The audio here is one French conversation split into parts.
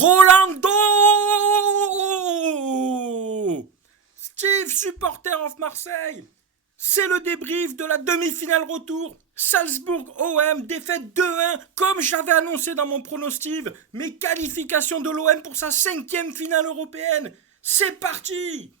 Rolando Steve, supporter of Marseille. C'est le débrief de la demi-finale retour. Salzbourg-OM, défaite 2-1, comme j'avais annoncé dans mon pronostic. Mais qualification de l'OM pour sa 5e finale européenne. C'est parti!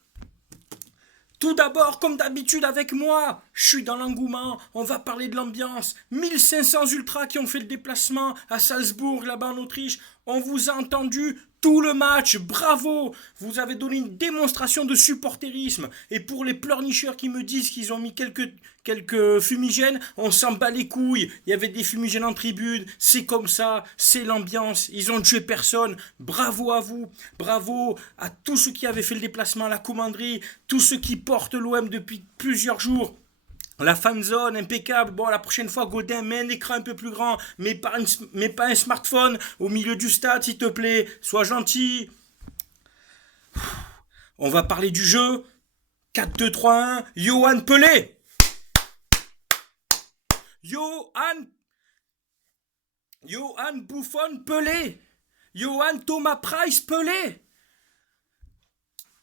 Tout d'abord, comme d'habitude avec moi, je suis dans l'engouement, on va parler de l'ambiance. 1500 ultras qui ont fait le déplacement à Salzbourg, là-bas en Autriche. On vous a entendu tout le match, bravo. Vous avez donné une démonstration de supporterisme. Et pour les pleurnicheurs qui me disent qu'ils ont mis quelques fumigènes, on s'en bat les couilles. Il y avait des fumigènes en tribune, c'est comme ça, c'est l'ambiance. Ils ont tué personne. Bravo à vous, bravo à tous ceux qui avaient fait le déplacement à la commanderie, tous ceux qui portent l'OM depuis plusieurs jours. La fanzone, impeccable. Bon, la prochaine fois, Godin, mets un écran un peu plus grand. Mais pas un smartphone au milieu du stade, s'il te plaît. Sois gentil. On va parler du jeu. 4-2-3-1. Johan Pelé. Johan Buffon Pelé. Johan Thomas Price Pelé.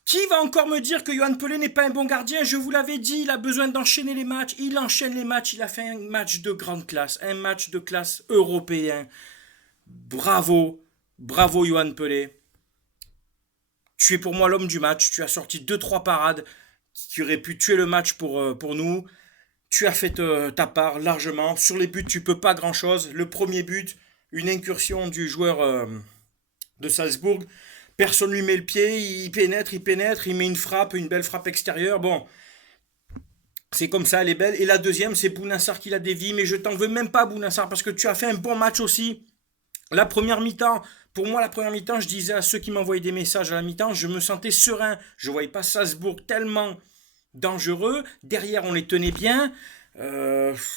Qui va encore me dire que Johan Pelé n'est pas un bon gardien? Je vous l'avais dit, il a besoin d'enchaîner les matchs. Il enchaîne les matchs, il a fait un match de grande classe, un match de classe européen. Bravo, bravo Johan Pelé. Tu es pour moi l'homme du match, tu as sorti 2-3 parades qui auraient pu tuer le match pour nous. Tu as fait ta part largement. Sur les buts, tu peux pas grand-chose. Le premier but, une incursion du joueur de Salzbourg. Personne lui met le pied, il pénètre, il met une belle frappe extérieure. Bon, c'est comme ça, elle est belle. Et la deuxième, c'est Bounassar qui la dévie, mais je t'en veux même pas, Bounassar, parce que tu as fait un bon match aussi. La première mi-temps, pour moi, la première mi-temps, je disais à ceux qui m'envoyaient des messages à la mi-temps, je me sentais serein. Je voyais pas Salzbourg tellement dangereux. Derrière, on les tenait bien.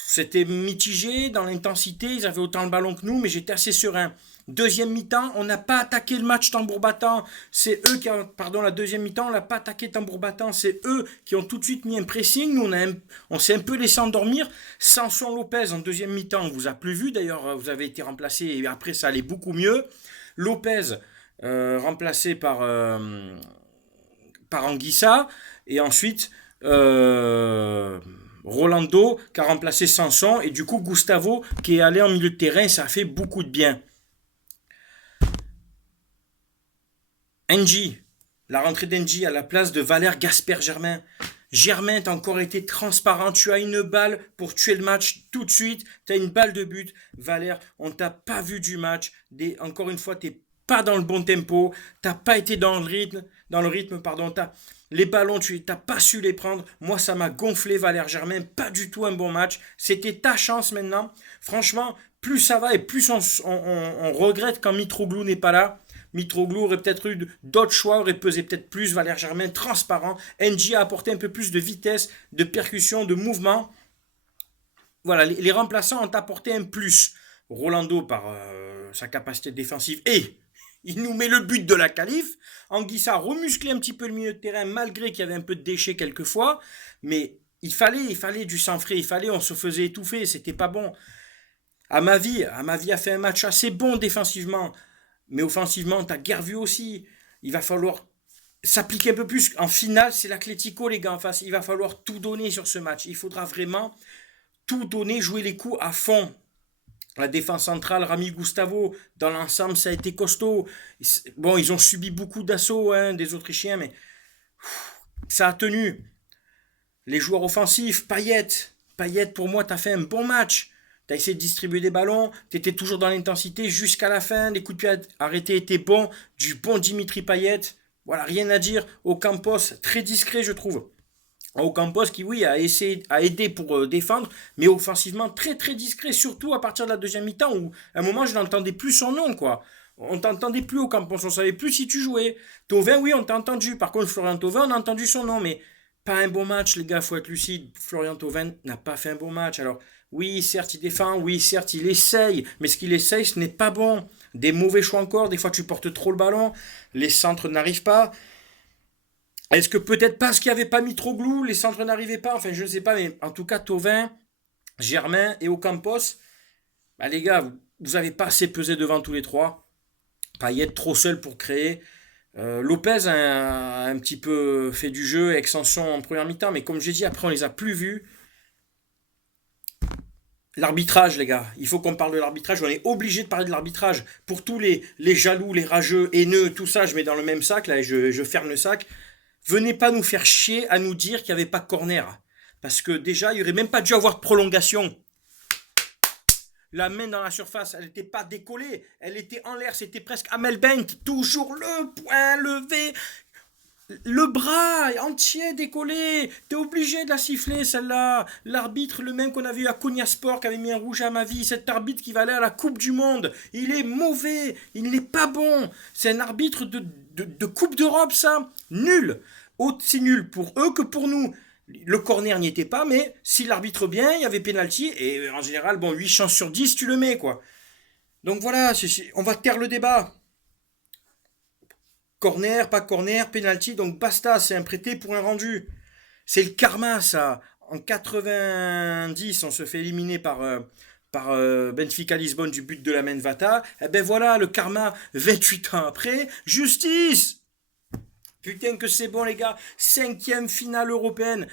C'était mitigé dans l'intensité. Ils avaient autant le ballon que nous, mais j'étais assez serein. Deuxième mi-temps, on n'a pas attaqué le match tambour battant. C'est eux qui ont, pardon, la deuxième mi-temps, on n'a pas attaqué tambour battant. C'est eux qui ont tout de suite mis un pressing. Nous, on s'est un peu laissé endormir. Samson Lopez en deuxième mi-temps, on vous a plus vu. D'ailleurs, vous avez été remplacé et après, ça allait beaucoup mieux. Lopez, remplacé par Anguissa. Et ensuite, Rolando qui a remplacé Sanson. Et du coup, Gustavo qui est allé en milieu de terrain. Ça a fait beaucoup de bien. NJ, la rentrée d'NJ à la place de Valère Gasper-Germain. Germain, t'as encore été transparent. Tu as une balle pour tuer le match tout de suite. Tu as une balle de but. Valère, on t'a pas vu du match. Encore une fois, t'es pas dans le bon tempo. T'as pas été dans le rythme, pardon. Les ballons, t'as pas su les prendre. Moi, ça m'a gonflé, Valère Germain. Pas du tout un bon match. C'était ta chance maintenant. Franchement, plus ça va et plus on regrette quand Mitroglou n'est pas là. Mitroglou aurait peut-être eu d'autres choix, aurait pesé peut-être plus. Valère Germain, transparent. NJ a apporté un peu plus de vitesse, de percussion, de mouvement. Voilà, les remplaçants ont apporté un plus. Rolando par sa capacité défensive et il nous met le but de la qualif. Anguissa a remusclé un petit peu le milieu de terrain malgré qu'il y avait un peu de déchets quelquefois. Mais il fallait du sang frais, on se faisait étouffer, c'était pas bon. Amavi a fait un match assez bon défensivement. Mais offensivement, t'as Gervu aussi. Il va falloir s'appliquer un peu plus. En finale, c'est l'Atlético, les gars, en face. Il va falloir tout donner sur ce match. Il faudra vraiment tout donner, jouer les coups à fond. La défense centrale, Rami Gustavo, dans l'ensemble, ça a été costaud. Bon, ils ont subi beaucoup d'assauts des Autrichiens, mais ça a tenu. Les joueurs offensifs, Payet, pour moi, t'as fait un bon match. T'as essayé de distribuer des ballons, t'étais toujours dans l'intensité jusqu'à la fin, les coups de pied arrêtés étaient bons, du bon Dimitri Payet, voilà, rien à dire. Ocampos, très discret je trouve. Ocampos qui oui a aidé pour défendre, mais offensivement très très discret, surtout à partir de la deuxième mi-temps où à un moment je n'entendais plus son nom quoi. On t'entendait plus Ocampos, on savait plus si tu jouais. Thauvin oui on t'a entendu, par contre Florian Thauvin on a entendu son nom, mais pas un bon match les gars, faut être lucide. Florian Thauvin n'a pas fait un bon match, alors oui, certes, il défend, oui, certes, il essaye, mais ce qu'il essaye, ce n'est pas bon. Des mauvais choix encore, des fois tu portes trop le ballon, les centres n'arrivent pas. Est-ce que peut-être parce qu'il n'y avait pas Mitroglou, les centres n'arrivaient pas? Enfin, je ne sais pas, mais en tout cas, Thauvin, Germain et Ocampos, bah les gars, vous n'avez pas assez pesé devant tous les trois. Payet trop seul pour créer. Lopez a un petit peu fait du jeu avec Sanson en première mi-temps, mais comme j'ai dit, après on les a plus vus. L'arbitrage, les gars, il faut qu'on parle de l'arbitrage. On est obligé de parler de l'arbitrage. Pour tous les jaloux, les rageux, haineux, tout ça, je mets dans le même sac, là, et je ferme le sac. Venez pas nous faire chier à nous dire qu'il n'y avait pas de corner. Parce que déjà, il n'y aurait même pas dû avoir de prolongation. La main dans la surface, elle n'était pas décollée, elle était en l'air, c'était presque Amel Bent, toujours le poing levé, le bras entier décollé. T'es obligé de la siffler celle-là. L'arbitre, le même qu'on avait eu à Konya Sport, qui avait mis un rouge à ma vie, cet arbitre qui va aller à la Coupe du Monde, il est mauvais, il n'est pas bon. C'est un arbitre de Coupe d'Europe, ça. Nul. Aussi nul pour eux que pour nous. Le corner n'y était pas, mais si l'arbitre bien, il y avait pénalty, et en général, bon, 8 chances sur 10, tu le mets, quoi. Donc voilà, on va taire le débat. Corner, pas corner, penalty, donc basta, c'est un prêté pour un rendu. C'est le karma, ça. En 90, on se fait éliminer par Benfica Lisbonne du but de la Menvata. Eh ben voilà, le karma, 28 ans après, justice. Putain que c'est bon les gars, 5e finale européenne.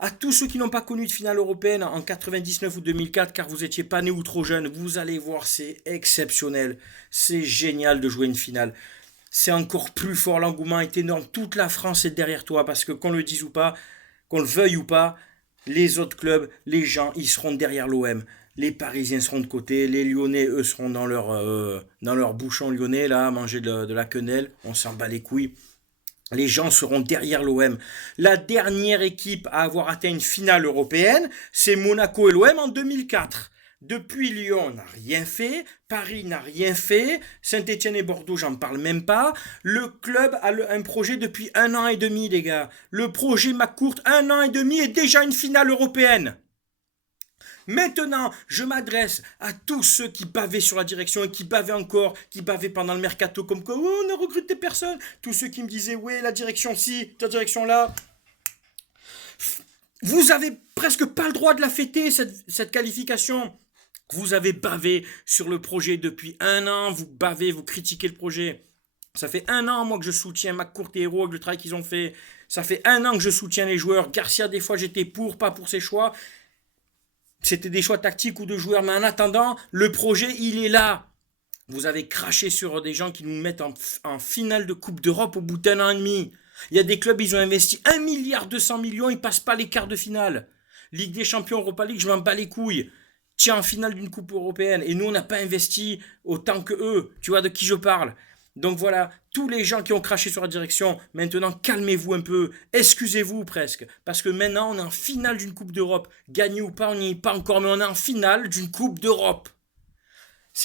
À tous ceux qui n'ont pas connu de finale européenne en 99 ou 2004, car vous étiez pas né ou trop jeune, vous allez voir, c'est exceptionnel. C'est génial de jouer une finale. C'est encore plus fort, l'engouement est énorme. Toute la France est derrière toi, parce que qu'on le dise ou pas, qu'on le veuille ou pas, les autres clubs, les gens, ils seront derrière l'OM. Les Parisiens seront de côté, les Lyonnais, eux, seront dans leur bouchon lyonnais, là, à manger de la quenelle. On s'en bat les couilles. Les gens seront derrière l'OM. La dernière équipe à avoir atteint une finale européenne, c'est Monaco et l'OM en 2004. Depuis, Lyon n'a rien fait, Paris n'a rien fait, Saint-Etienne et Bordeaux, j'en parle même pas. Le club a un projet depuis 1 an et demi, les gars. Le projet McCourt, 1 an et demi et déjà une finale européenne. Maintenant, je m'adresse à tous ceux qui bavaient sur la direction et qui bavaient encore, qui bavaient pendant le mercato comme quoi oh, on a recruté personne. Tous ceux qui me disaient ouais la direction ci, la direction là. Vous avez presque pas le droit de la fêter cette qualification. Vous avez bavé sur le projet depuis 1 an, vous bavez, vous critiquez le projet. Ça fait 1 an, moi, que je soutiens McCourt et Hérault avec le travail qu'ils ont fait. Ça fait 1 an que je soutiens les joueurs. Garcia, des fois, j'étais pour, pas pour ses choix. C'était des choix tactiques ou de joueurs, mais en attendant, le projet, il est là. Vous avez craché sur des gens qui nous mettent en finale de Coupe d'Europe au bout d'1 an et demi. Il y a des clubs, ils ont investi 1,2 milliard, ils passent pas les quarts de finale. Ligue des Champions, Europa League, je m'en bats les couilles. Tiens, en finale d'une Coupe européenne. Et nous, on n'a pas investi autant que eux. Tu vois de qui je parle? Donc voilà, tous les gens qui ont craché sur la direction, maintenant calmez-vous un peu, excusez-vous presque, parce que maintenant on est en finale d'une Coupe d'Europe. Gagné ou pas, on n'y est pas encore, mais on est en finale d'une Coupe d'Europe.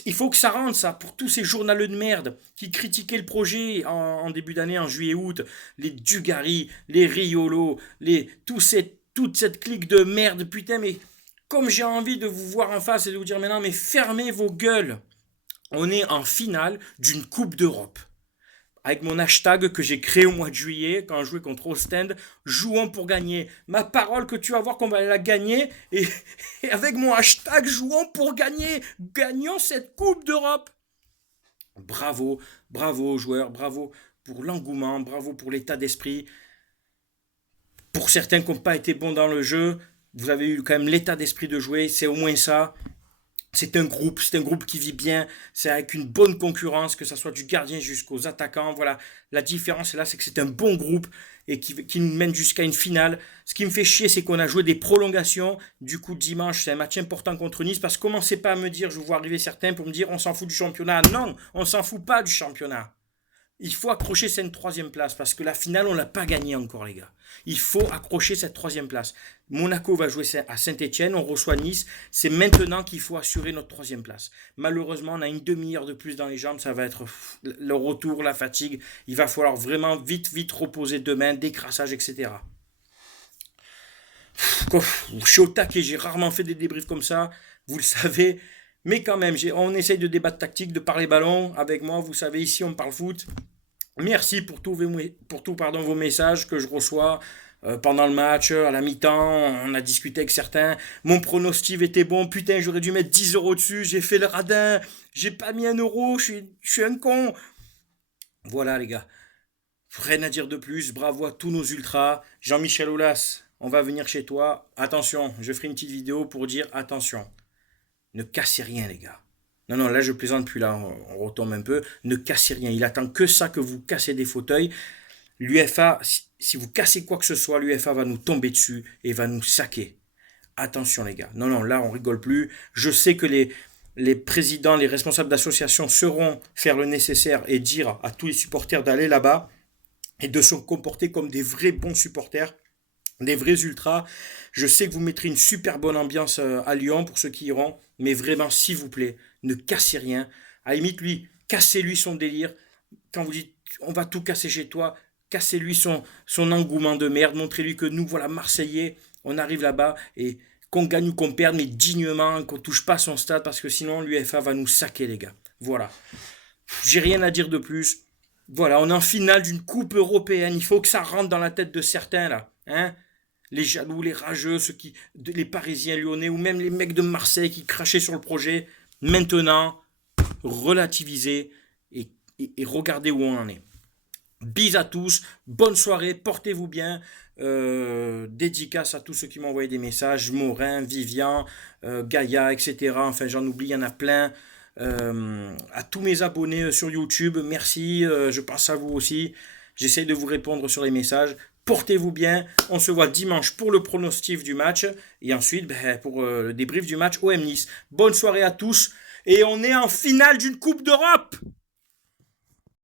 Il faut que ça rentre ça, pour tous ces journaleux de merde qui critiquaient le projet en début d'année, en juillet-août, les Dugarry, les Riolo, toute cette clique de merde, putain, mais comme j'ai envie de vous voir en face et de vous dire maintenant, mais fermez vos gueules. On est en finale d'une Coupe d'Europe. Avec mon hashtag que j'ai créé au mois de juillet, quand je jouais contre Ostend, jouons pour gagner. Ma parole que tu vas voir qu'on va la gagner, et avec mon hashtag jouons pour gagner, gagnons cette Coupe d'Europe. Bravo, bravo aux joueurs, bravo pour l'engouement, bravo pour l'état d'esprit. Pour certains qui n'ont pas été bons dans le jeu, vous avez eu quand même l'état d'esprit de jouer, c'est au moins ça. C'est un groupe qui vit bien, c'est avec une bonne concurrence, que ce soit du gardien jusqu'aux attaquants. Voilà, la différence là, c'est que c'est un bon groupe et qui nous mène jusqu'à une finale. Ce qui me fait chier, c'est qu'on a joué des prolongations. Du coup, dimanche, c'est un match important contre Nice, parce que commencez pas à me dire, je vois arriver certains pour me dire, on s'en fout du championnat. Non, on s'en fout pas du championnat. Il faut accrocher cette 3e place, parce que la finale, on l'a pas gagnée encore, les gars. Il faut accrocher cette 3e place. Monaco va jouer à Saint-Etienne, on reçoit Nice. C'est maintenant qu'il faut assurer notre 3e place. Malheureusement, on a une demi-heure de plus dans les jambes. Ça va être le retour, la fatigue. Il va falloir vraiment vite reposer demain, décrassage, etc. Je suis au taquet, j'ai rarement fait des débriefs comme ça, vous le savez. Mais quand même, on essaye de débattre tactique, de parler ballon avec moi. Vous savez, ici, on parle foot. Merci pour tous vos messages que je reçois. pendant le match, à la mi-temps, on a discuté avec certains. Mon pronostic était bon. Putain, j'aurais dû mettre 10 euros dessus. J'ai fait le radin. J'ai pas mis 1 euro. Je suis un con. Voilà, les gars. Rien à dire de plus. Bravo à tous nos ultras. Jean-Michel Aulas, on va venir chez toi. Attention, je ferai une petite vidéo pour dire attention. Ne cassez rien, les gars. Non, non, là, je plaisante plus. Là, on retombe un peu. Ne cassez rien. Il attend que ça, que vous cassez des fauteuils. L'UFA, si vous cassez quoi que ce soit, l'UFA va nous tomber dessus et va nous saquer. Attention les gars. Non, non, là on rigole plus. Je sais que les présidents, les responsables d'associations sauront faire le nécessaire et dire à tous les supporters d'aller là-bas et de se comporter comme des vrais bons supporters, des vrais ultras. Je sais que vous mettrez une super bonne ambiance à Lyon pour ceux qui iront, mais vraiment, s'il vous plaît, ne cassez rien. À la limite, lui, cassez-lui son délire. Quand vous dites on va tout casser chez toi, cassez-lui son engouement de merde, montrez-lui que nous, voilà, Marseillais, on arrive là-bas et qu'on gagne ou qu'on perde, mais dignement, qu'on touche pas son stade, parce que sinon l'UFA va nous saquer, les gars. Voilà. J'ai rien à dire de plus. Voilà, on est en finale d'une coupe européenne. Il faut que ça rentre dans la tête de certains, là. Hein, les jaloux, les rageux, les Parisiens lyonnais, ou même les mecs de Marseille qui crachaient sur le projet. Maintenant, relativisez et regardez où on en est. Bis à tous, bonne soirée, portez-vous bien. Dédicace à tous ceux qui m'ont envoyé des messages, Morin, Vivian, Gaïa, etc. Enfin, j'en oublie, il y en a plein. À tous mes abonnés sur YouTube, merci, je pense à vous aussi. J'essaie de vous répondre sur les messages. Portez-vous bien. On se voit dimanche pour le pronostic du match et ensuite pour le débrief du match OM Nice. Bonne soirée à tous et on est en finale d'une Coupe d'Europe.